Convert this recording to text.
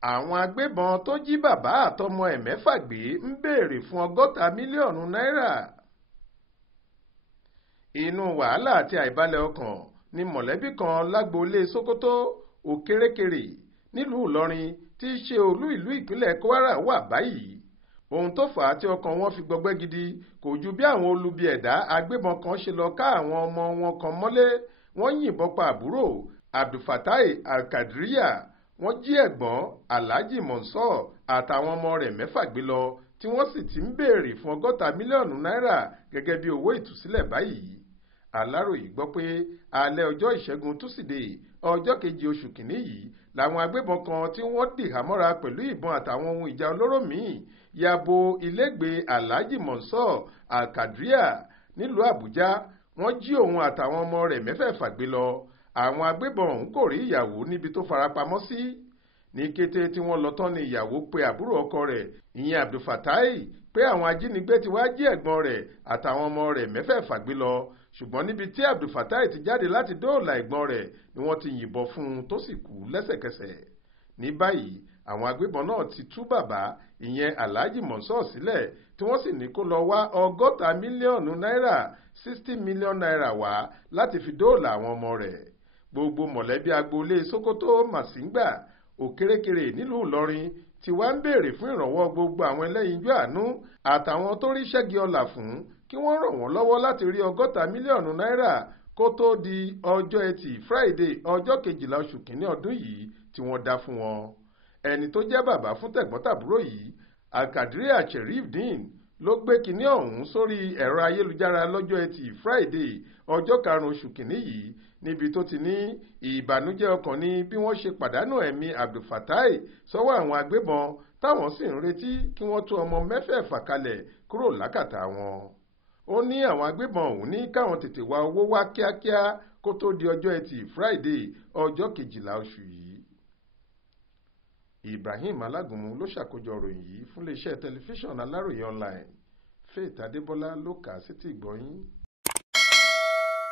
Àwọn agbébọn tó jí bàbá àtọmọ ẹ̀ mẹ́fà gbé ń béèrè fún $100 mílíọ̀nù. Inú wàhálà àti àìbalẹ̀ ọkàn ni mọ̀lẹ́bí kan lágboolé Sókótó Òkèrékèrè nílùú Ìlọrin tí í ṣe olú ìlú ìpínlẹ̀ Kwara wà báyìí. Ohun tó fà á tí ọkàn wọn fi gbọgbẹ́ gidi kò ju bí àwọn olubi ẹ̀dá agbébọn kan ṣe lọ ká àwọn ọmọ wọn kan mọ́lé. Wọ́n yìnbọn pa àbúrò Abdulfatai Alkadiriya, wọ́n jí ẹ̀gbọ́n Alhaji Monsor àtàwọn ọmọ rẹ̀ 6 gbé lọ tí wọ́n sì ti ń béèrè fún $100 mílíọ̀nù gẹ́gẹ́ bí owó ìtúsílẹ̀ báyìí. Aláròyé gbọ́ pé alẹ́ ọjọ́ ìṣẹ́gun túsídẹ̀ẹ́ ọjọ́ 2 oṣù kìíní yìí làwọn agbébọn kan tí wọ́n dìhámọ́ra pẹ̀lú ìbọn àtàwọn ohun ìjà olóró míì ya bo ilégbèé Alhaji Monsor Alkadiriya nílùú Àbújá. Wọ́n jí òun àtàwọn ọmọ rẹ̀ 6 gbé lọ. Àwọn agbébọn ọ̀hún kò rí ìyàwó níbi tó farapamọ́ sí. Ní kété tí wọ́n lọ tán ni ìyàwó pe àbúrò ọkọ rẹ̀ ìyẹn Abdulfatai pé àwọn ajínigbé ti wá jí ẹ̀gbọ́n rẹ̀ àtàwọn ọmọ rẹ̀ 6 gbé lọ. Ṣùgbọ́n níbi tí Abdulfatai ti jáde láti dóòlà ẹ̀gbọ́n rẹ̀ ni wọ́n ti yìnbọn fún un tó sì kú lẹ́sẹ̀kẹsẹ̀. Ní báyìí àwọn agbébọn náà ti tú bàbá ìyẹn Alhaji Monsor sílẹ̀ tí wọ́n sì ní kó lọ wá $100 mílíọ̀nù, $60 mílíọ̀nù wá láti fi dóòlà àwọn ọmọ rẹ̀. Gbogbo mọ̀lẹ́bí agboolé Sókótó Màsíngbà Òkèrékèrè nílùú Ìlọrin ti wá ń béèrè fún ìrànwọ́ gbogbo àwọn ẹlẹ́yinjú àánú àtàwọn tó rí ṣẹ́gi ọlà fún kí wọ́n ràn wọ́n lọ́wọ́ láti rí $100 mílíọ̀nù kó tó di ọjọ́ Ẹtì Friday ọjọ́ 12 oṣù kìíní ọdún yìí tí wọ́n dá fún wọn. Ẹni tó jẹ́ bàbá fún tẹ̀gbọ́ntàbúrò yìí Alkadiriya Sherifdeen ló gbé kinní ọ̀hún sórí ẹ̀rọ ayélujára lọ́jọ́ Ẹtì Friday ọjọ́ 5 oṣù kìíní yìí níbi tó ti ní ìbànújẹ́ ọkàn ní bí wọ́n ṣe pàdánù ẹ̀mí Abdulfatai sọ́wọ́ àwọn agbébọn táwọn sì ń retí kí wọ́n tú ọmọ 6 kalẹ̀ kúrò lákàtà wọn. Ó ní àwọn agbébọn ọ̀hún ní káwọn tètè wá owó wá kíákíá kó tó di ọjọ́ Ẹtì Friday ọjọ́ 12 oṣù yìí. Ibrahim Alágúnmu ló ṣàkójọ ìròyìn yìí fún iléeṣẹ́ tẹlifíṣàn Aláròyé online. Faith Adébọ́lá ló kà á sétí ìgbọ́ yín.